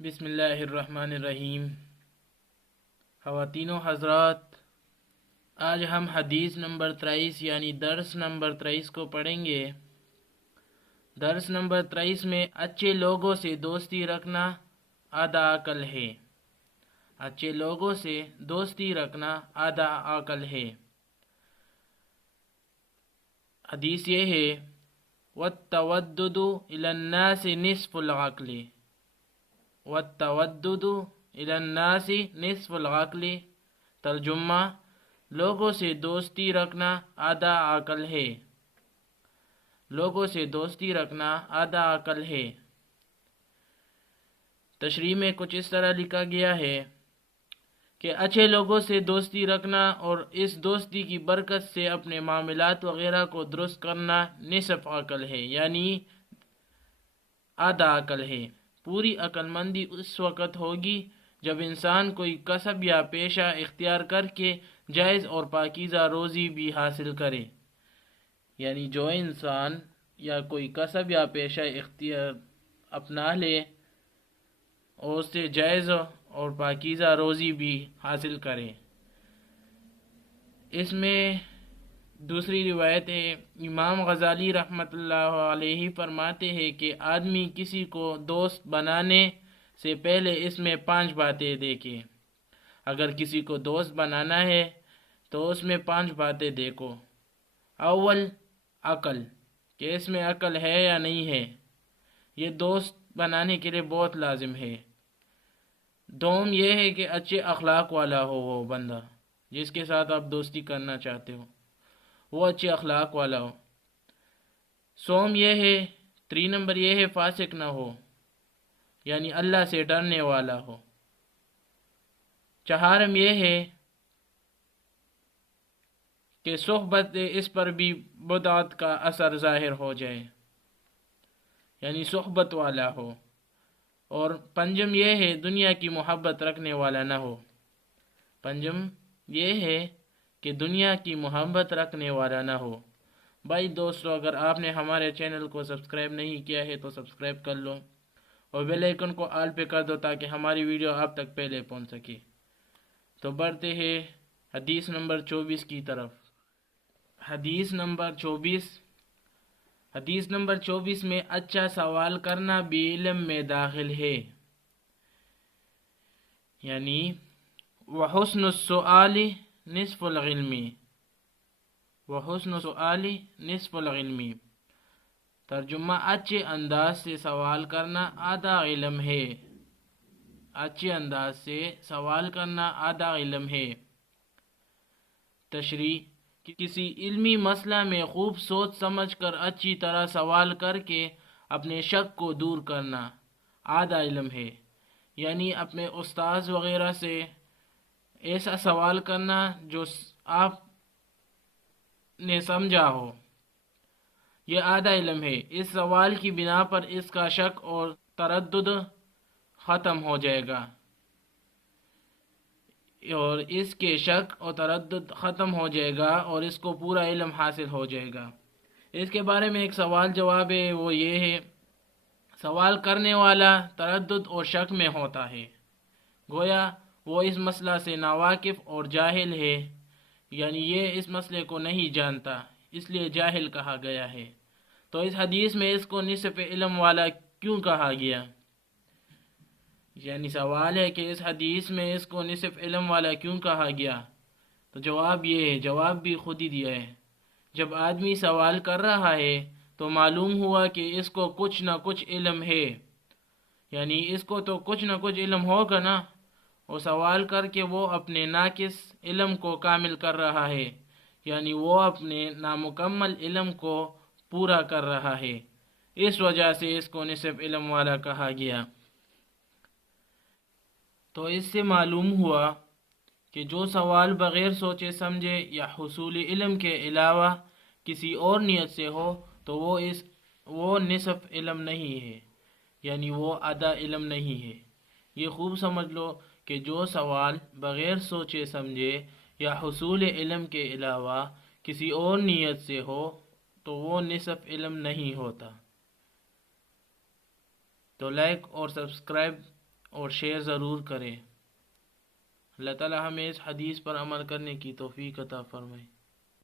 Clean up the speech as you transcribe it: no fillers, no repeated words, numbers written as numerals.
بسم اللہ الرحمن الرحیم۔ خواتین و حضرات، آج ہم حدیث نمبر 23 یعنی درس نمبر 23 کو پڑھیں گے۔ درس نمبر 23 میں اچھے لوگوں سے دوستی رکھنا آدھا عقل ہے۔ اچھے لوگوں سے دوستی رکھنا آدھا عقل ہے۔ حدیث یہ ہے وَالتَّوَدُّدُ إِلَى النَّاسِ نِصْفُ الْعَقْلِ وَالتَّوَدُّدُ إِلَى النَّاسِ نِصْفُ الْعَقْلِ۔ ترجمہ: لوگوں سے دوستی رکھنا آدھا عقل ہے۔ لوگوں سے دوستی رکھنا آدھا عقل ہے۔ تشریح میں کچھ اس طرح لکھا گیا ہے کہ اچھے لوگوں سے دوستی رکھنا اور اس دوستی کی برکت سے اپنے معاملات وغیرہ کو درست کرنا نصف عقل ہے، یعنی آدھا عقل ہے۔ پوری عقل مندی اس وقت ہوگی جب انسان کوئی کسب یا پیشہ اختیار کر کے جائز اور پاکیزہ روزی بھی حاصل کرے، یعنی جو انسان یا کوئی کسب یا پیشہ اختیار اپنا لے اور اس سے جائز اور پاکیزہ روزی بھی حاصل کرے۔ اس میں دوسری روایت ہے، امام غزالی رحمۃ اللہ علیہ فرماتے ہیں کہ آدمی کسی کو دوست بنانے سے پہلے اس میں 5 باتیں دیکھے۔ اگر کسی کو دوست بنانا ہے تو اس میں 5 باتیں دیکھو۔ اول، عقل، کہ اس میں عقل ہے یا نہیں ہے، یہ دوست بنانے کے لیے بہت لازم ہے۔ دوم یہ ہے کہ اچھے اخلاق والا ہو وہ بندہ جس کے ساتھ آپ دوستی کرنا چاہتے ہو، وہ اچھے اخلاق والا ہو۔ سوم یہ ہے، 3 نمبر یہ ہے فاسق نہ ہو، یعنی اللہ سے ڈرنے والا ہو۔ چہارم یہ ہے کہ صحبت اس پر بھی بدعت کا اثر ظاہر ہو جائے، یعنی صحبت والا ہو۔ اور پنجم یہ ہے دنیا کی محبت رکھنے والا نہ ہو۔ پنجم یہ ہے کہ دنیا کی محبت رکھنے والا نہ ہو۔ بھائی دوستو، اگر آپ نے ہمارے چینل کو سبسکرائب نہیں کیا ہے تو سبسکرائب کر لو اور بیل آئیکن کو آل پہ کر دو تاکہ ہماری ویڈیو آپ تک پہلے پہنچ سکے۔ تو بڑھتے ہیں حدیث نمبر 24 کی طرف۔ حدیث نمبر 24 میں اچھا سوال کرنا بھی علم میں داخل ہے، یعنی وحسن السؤال نصف العلم وحسن السؤال نصف العلم۔ ترجمہ: اچھے انداز سے سوال کرنا آدھا علم ہے۔ اچھے انداز سے سوال کرنا آدھا علم ہے۔ تشریح: کسی علمی مسئلہ میں خوب سوچ سمجھ کر اچھی طرح سوال کر کے اپنے شک کو دور کرنا آدھا علم ہے، یعنی اپنے استاذ وغیرہ سے ایسا سوال کرنا جو آپ نے سمجھا ہو، یہ آدھا علم ہے۔ اس سوال کی بنا پر اس کا شک اور تردد ختم ہو جائے گا اور اس کے شک اور تردد ختم ہو جائے گا اور اس کو پورا علم حاصل ہو جائے گا۔ اس کے بارے میں ایک سوال جواب ہے، وہ یہ ہے، سوال کرنے والا تردد اور شک میں ہوتا ہے، گویا وہ اس مسئلہ سے ناواقف اور جاہل ہے، یعنی یہ اس مسئلے کو نہیں جانتا، اس لیے جاہل کہا گیا ہے۔ تو اس حدیث میں اس کو نصف علم والا کیوں کہا گیا؟ یعنی سوال ہے کہ اس حدیث میں اس کو نصف علم والا کیوں کہا گیا؟ تو جواب یہ ہے، جواب بھی خود ہی دیا ہے۔ جب آدمی سوال کر رہا ہے تو معلوم ہوا کہ اس کو کچھ نہ کچھ علم ہے، یعنی اس کو تو کچھ نہ کچھ علم ہوگا نا، اور سوال کر کے وہ اپنے ناقص علم کو کامل کر رہا ہے، یعنی وہ اپنے نامکمل علم کو پورا کر رہا ہے، اس وجہ سے اس کو نصف علم والا کہا گیا۔ تو اس سے معلوم ہوا کہ جو سوال بغیر سوچے سمجھے یا حصول علم کے علاوہ کسی اور نیت سے ہو تو وہ نصف علم نہیں ہے، یعنی وہ آدھا علم نہیں ہے۔ یہ خوب سمجھ لو کہ جو سوال بغیر سوچے سمجھے یا حصول علم کے علاوہ کسی اور نیت سے ہو تو وہ نصف علم نہیں ہوتا۔ تو لائک اور سبسکرائب اور شیئر ضرور کریں۔ اللہ تعالی ہمیں اس حدیث پر عمل کرنے کی توفیق عطا فرمائے۔